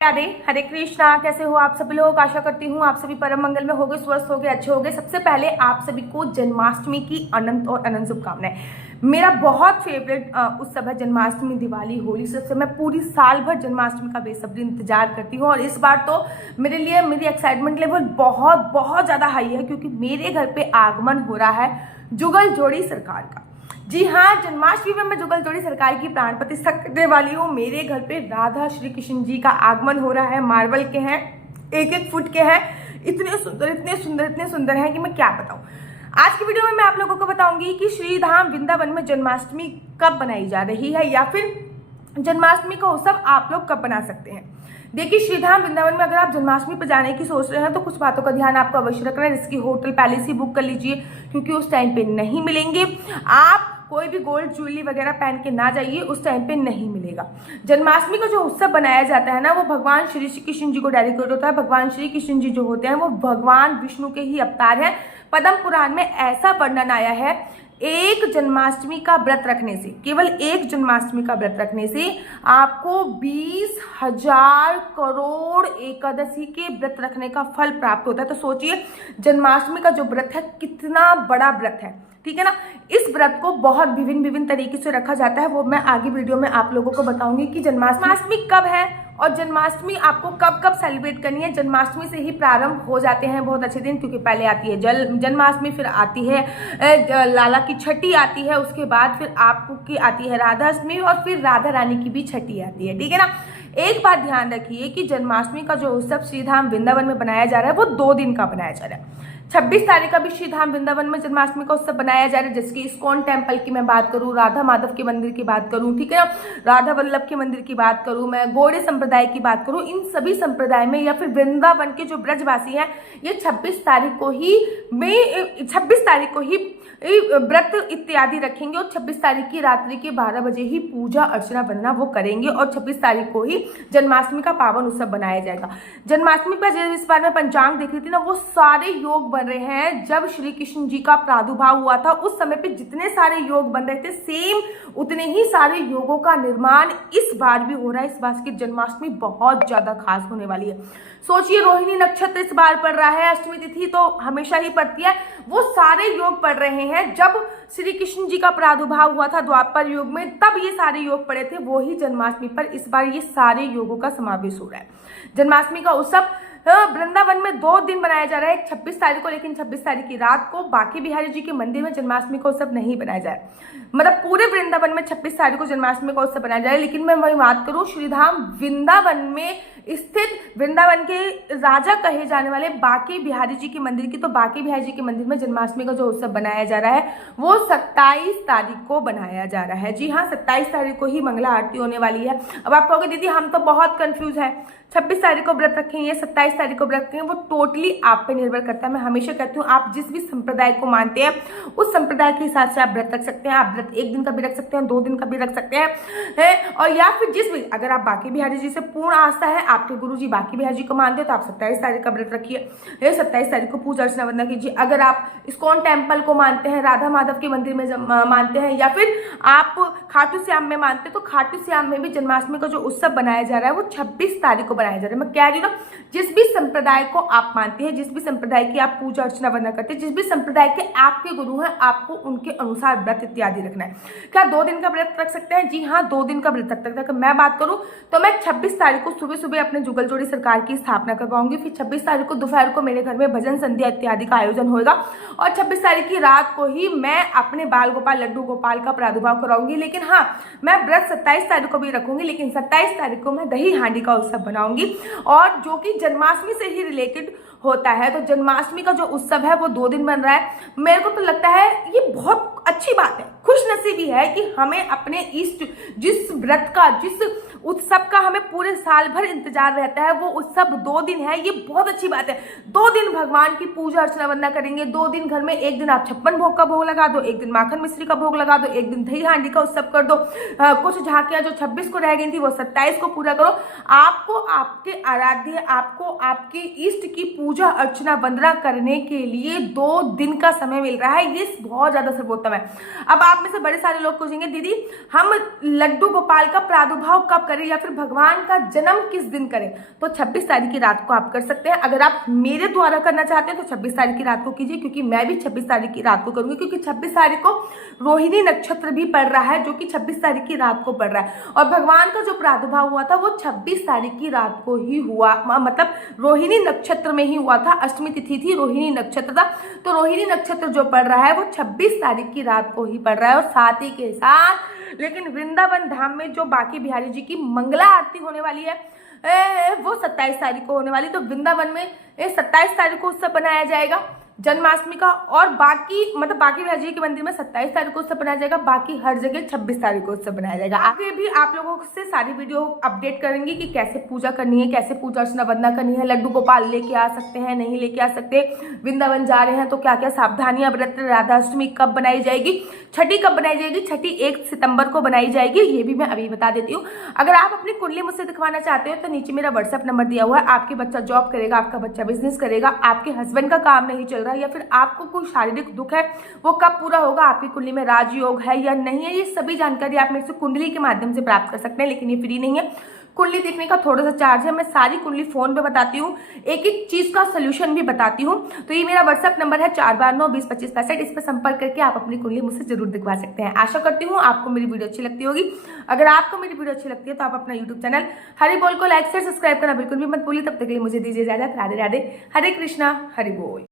राधे, हरे कृष्णा। कैसे हो आप सभी लोग? आशा करती हूँ आप सभी परम मंगल में होगे, स्वस्थ होगे, अच्छे होगे। सबसे पहले आप सभी को जन्माष्टमी की अनंत और अनंत शुभकामनाएं। मेरा बहुत फेवरेट उत्सव है जन्माष्टमी, दिवाली, होली। सबसे मैं पूरी साल भर जन्माष्टमी का बेसब्री इंतजार करती हूँ और इस बार तो मेरे लिए मेरी एक्साइटमेंट लेवल बहुत बहुत ज़्यादा हाई है, क्योंकि मेरे घर पे आगमन हो रहा है जुगल जोड़ी सरकार का। जी हाँ, जन्माष्टमी में मैं जुगल जोड़ी सरकार की प्राण प्रतिष्ठा करने वाली हूँ। मेरे घर पे राधा श्री कृष्ण जी का आगमन हो रहा है। मार्बल के हैं, 1-1 फुट के हैं, इतने सुंदर इतने सुंदर इतने सुंदर हैं कि मैं क्या बताऊँ। आज की वीडियो में मैं आप लोगों को बताऊंगी कि श्रीधाम वृंदावन में जन्माष्टमी कब बनाई जा रही है, या फिर जन्माष्टमी का उत्सव आप लोग कब बना सकते हैं। देखिए, श्रीधाम वृंदावन में अगर आप जन्माष्टमी पर जाने की सोच रहे हैं तो कुछ बातों का ध्यान आपको अवश्य रखना है। जिसकी होटल पहले से बुक कर लीजिए, क्योंकि उस टाइम पे नहीं मिलेंगे। आप कोई भी गोल्ड ज्वेलरी वगैरह पहन के ना जाइए, उस टाइम पे नहीं मिलेगा। जन्माष्टमी का जो उत्सव बनाया जाता है ना, वो भगवान श्री कृष्ण जी को डेडिकेट होता है। भगवान श्री कृष्ण जी जो होते हैं वो भगवान विष्णु के ही अवतार हैं। पद्म पुराण में ऐसा वर्णन आया है, एक जन्माष्टमी का व्रत रखने से, केवल एक जन्माष्टमी का व्रत रखने से आपको 20,000 करोड़ एकादशी के व्रत रखने का फल प्राप्त होता है। तो सोचिए, जन्माष्टमी का जो व्रत है कितना बड़ा व्रत है, ठीक है ना। इस व्रत को बहुत विभिन्न तरीके से रखा जाता है, वो मैं आगे वीडियो में आप लोगों को बताऊंगी कि जन्माष्टमी कब है और जन्माष्टमी आपको कब कब सेलिब्रेट करनी है। जन्माष्टमी से ही प्रारंभ हो जाते हैं बहुत अच्छे दिन, क्योंकि पहले आती है जन्माष्टमी, फिर आती है लाला की छठी आती है, उसके बाद फिर आपको की आती है राधाष्टमी, और फिर राधा रानी की भी छठी आती है, ठीक है ना। एक बात ध्यान रखिए कि जन्माष्टमी का जो उत्सव श्रीधाम वृंदावन में बनाया जा रहा है वो 2 दिन का बनाया जा रहा है। 26 तारीख का भी श्रीधाम वृंदावन में जन्माष्टमी का उत्सव बनाया जा रहा है। जैसे कि इस्कॉन टेम्पल की मैं बात करूं, राधा माधव के मंदिर की बात करूं, ठीक है ना, राधा वल्लभ के मंदिर की बात करूं, मैं गौड़े संप्रदाय की बात करूं, इन सभी संप्रदाय में या फिर वृंदावन के जो ब्रजवासी हैं, ये 26 तारीख को ही व्रत इत्यादि रखेंगे और 26 तारीख की रात्रि के 12 बजे ही पूजा अर्चना वंदना वो करेंगे और 26 तारीख को ही जन्माष्टमी का पावन उत्सव बनाया जाएगा। जन्माष्टमी पर इस बार मैं पंचांग देख रही थी ना, वो सारे योग बन रहे हैं। जब श्री कृष्ण जी का प्रादुर्भाव हुआ था उस समय पे जितने सारे योग बन रहे थे, सेम उतने ही सारे योगों का निर्माण इस बार भी हो रहा है। इस बार की जन्माष्टमी बहुत ज्यादा खास होने वाली है। सोचिए, रोहिणी नक्षत्र इस बार पड़ रहा है, अष्टमी तिथि तो हमेशा ही पड़ती है, वो सारे योग पड़ रहे हैं। जब श्री कृष्ण जी का प्रादुर्भाव हुआ था द्वापर युग में, तब ये सारे योग पड़े थे, वो ही जन्माष्टमी पर इस बार ये सारे योगों का समावेश हो रहा है। जन्माष्टमी का उत्सव वृंदावन में 2 दिन बनाया जा रहा है, 26 तारीख को, लेकिन 26 तारीख की रात को बांके बिहारी जी के मंदिर में जन्माष्टमी का उत्सव नहीं बनाया जाए। मतलब पूरे वृंदावन में 26 तारीख को जन्माष्टमी का उत्सव बनाया जाए। लेकिन मैं वही बात करूं, श्रीधाम वृंदावन में स्थित वृंदावन के राजा कहे जाने वाले बांके बिहारी जी के मंदिर की, तो बांके बिहारी जी के मंदिर में जन्माष्टमी का जो उत्सव बनाया जा रहा है वो 27 तारीख को बनाया जा रहा है। जी हाँ, 27 तारीख को ही मंगला आरती होने वाली है। अब आप कहोगे दीदी हम तो बहुत कंफ्यूज हैं, 26 तारीख को व्रत रखेंगे, 27 तारीख को व्रत रखेंगे, वो टोटली आप पे निर्भर करता है। मैं हमेशा कहती हूँ, आप जिस भी संप्रदाय को मानते हैं उस संप्रदाय के हिसाब से आप व्रत रख सकते हैं। आप व्रत 1 दिन का भी रख सकते हैं, 2 दिन का भी रख सकते हैं, और या फिर जिस भी, अगर आप बांके बिहारी जी से पूर्ण आस्था है, आपके गुरु जी बांके बिहारी जी को मानते हो, तो आप 27 तारीख का व्रत रखिए, 27 तारीख को पूजा अर्चना वंदना कीजिए। अगर आप इस्कॉन टेम्पल को मानते हैं, राधा माधव के मंदिर में मानते हैं, या फिर आप खाटू श्याम में मानते हैं, तो खाटू श्याम में भी जन्माष्टमी का जो उत्सव बनाया जा रहा है वो 26 तारीख को बनाया जा रहा है। मैं कह रही हूँ, जिस भी संप्रदाय को आप मानते हैं, जिस भी संप्रदाय की आप पूजा अर्चना वंदना करते हैं, जिस भी संप्रदाय के आपके गुरु हैं, आपको उनके अनुसार व्रत इत्यादि रखना है। क्या 2 दिन का व्रत रख सकते हैं? जी हाँ, 2 दिन का व्रत रख सकते हैं। मैं बात करूं तो मैं 26 तारीख को सुबह सुबह अपने जुगल जोड़ी सरकार की स्थापना करवाऊंगी, फिर 26 तारीख को दोपहर को मेरे घर में भजन संध्या इत्यादि का आयोजन होगा, और 26 तारीख की रात को ही मैं अपने बाल गोपाल लड्डू गोपाल का प्रादुर्भाव कराऊंगी। लेकिन हाँ, मैं व्रत 27 तारीख को भी रखूंगी, लेकिन 27 तारीख को मैं दही हांडी का उत्सव बनाऊंगी, और जो कि जन्माष्टमी से ही रिलेटेड होता है। तो जन्माष्टमी का जो उत्सव है वो 2 दिन बन रहा है। मेरे को तो लगता है ये बहुत अच्छी बात है, खुशनसीबी है कि हमें अपने इष्ट, जिस व्रत का, जिस उत्सव का हमें पूरे साल भर इंतजार रहता है, वो उत्सव 2 दिन है। ये बहुत अच्छी बात है। 2 दिन भगवान की पूजा अर्चना वंदना करेंगे, 2 दिन घर में, 1 दिन आप 56 भोग का भोग लगा दो, 1 दिन माखन मिश्री का भोग लगा दो, 1 दिन दही हांडी का उत्सव कर दो। कुछ झांकियां जो 26 को रह गई थी वो 27 को पूरा करो। आपको आपके आराध्य, आपको आपके इष्ट की पूजा अर्चना वंदना करने के लिए 2 दिन का समय मिल रहा है। ये बहुत ज्यादा सर्वोत्तम है। अब आप में से बड़े सारे लोग पूछेंगे, दीदी हम लड्डू गोपाल का प्रादुर्भाव कब करें या फिर भगवान का जन्म किस दिन करें, तो 26 तारीख की रात को आप कर सकते हैं। अगर आप मेरे द्वारा करना चाहते हैं तो 26 तारीख की रात को कीजिए, क्योंकि मैं भी 26 तारीख की रात को करूंगी, क्योंकि 26 तारीख को रोहिणी नक्षत्र भी पड़ रहा है, जो कि 26 तारीख की रात को पड़ रहा है। और भगवान का जो प्रादुर्भाव हुआ था वो 26 तारीख की रात को ही हुआ, मतलब रोहिणी नक्षत्र में ही हुआ था। अष्टमी तिथि थी, रोहिणी नक्षत्र था, तो रोहिणी नक्षत्र जो पड़ रहा है वो 26 तारीख की रात को ही पड़ रहा है। और साथ ही के साथ लेकिन वृंदावन धाम में जो बांके बिहारी जी की मंगला आरती होने वाली है वो 27 तारीख को होने वाली, तो वृंदावन में 27 तारीख को उत्सव बनाया जाएगा जन्माष्टमी का। और बाकी मतलब बांके बिहारी जी के मंदिर में 27 तारीख को उत्सव बनाया जाएगा, बाकी हर जगह 26 तारीख को उत्सव बनाया जाएगा। आगे भी आप लोगों से सारी वीडियो अपडेट करेंगे कि कैसे पूजा करनी है, कैसे पूजा अर्चना वंदना करनी है, लड्डू गोपाल लेके आ सकते हैं, नहीं लेके आ सकते, वृंदावन जा रहे हैं तो क्या क्या सावधानियां बरतते, राधाष्टमी कब बनाई जाएगी, छठी कब बनाई जाएगी, छठी 1 सितंबर को बनाई जाएगी, ये भी मैं अभी बता देती हूँ। अगर आप अपनी कुंडली मुझसे दिखवाना चाहते हो तो नीचे मेरा व्हाट्सएप नंबर दिया हुआ है। आपके बच्चा जॉब करेगा, आपका बच्चा बिजनेस करेगा, आपके हस्बैंड का काम नहीं चल रहा या फिर आपको कोई शारीरिक दुख है, वो कब पूरा होगा, आपकी कुंडली में राजयोग है या नहीं है, ये सभी जानकारी आप मेरे से कुंडली के माध्यम से प्राप्त कर सकते हैं। लेकिन ये फ्री नहीं है, कुंडली देखने का थोड़ा सा चार्ज है। मैं सारी कुंडली फोन पे बताती हूँ, एक एक चीज का सोल्यूशन भी बताती हूँ। तो ये मेरा व्हाट्सएप नंबर है 429202565, इस पर संपर्क करके आप अपनी कुंडली मुझसे जरूर दिखवा सकते हैं। आशा करती हूँ आपको मेरी वीडियो अच्छी लगती होगी। अगर आपको मेरी वीडियो अच्छी लगती है तो आप अपना यूट्यूब चैनल हरि बोल को लाइक शेयर सब्सक्राइब करना बिल्कुल भी मत भूलिए। तब तक के लिए मुझे दीजिए इजाजत। राधे राधे, हरे कृष्णा, हरि बोल।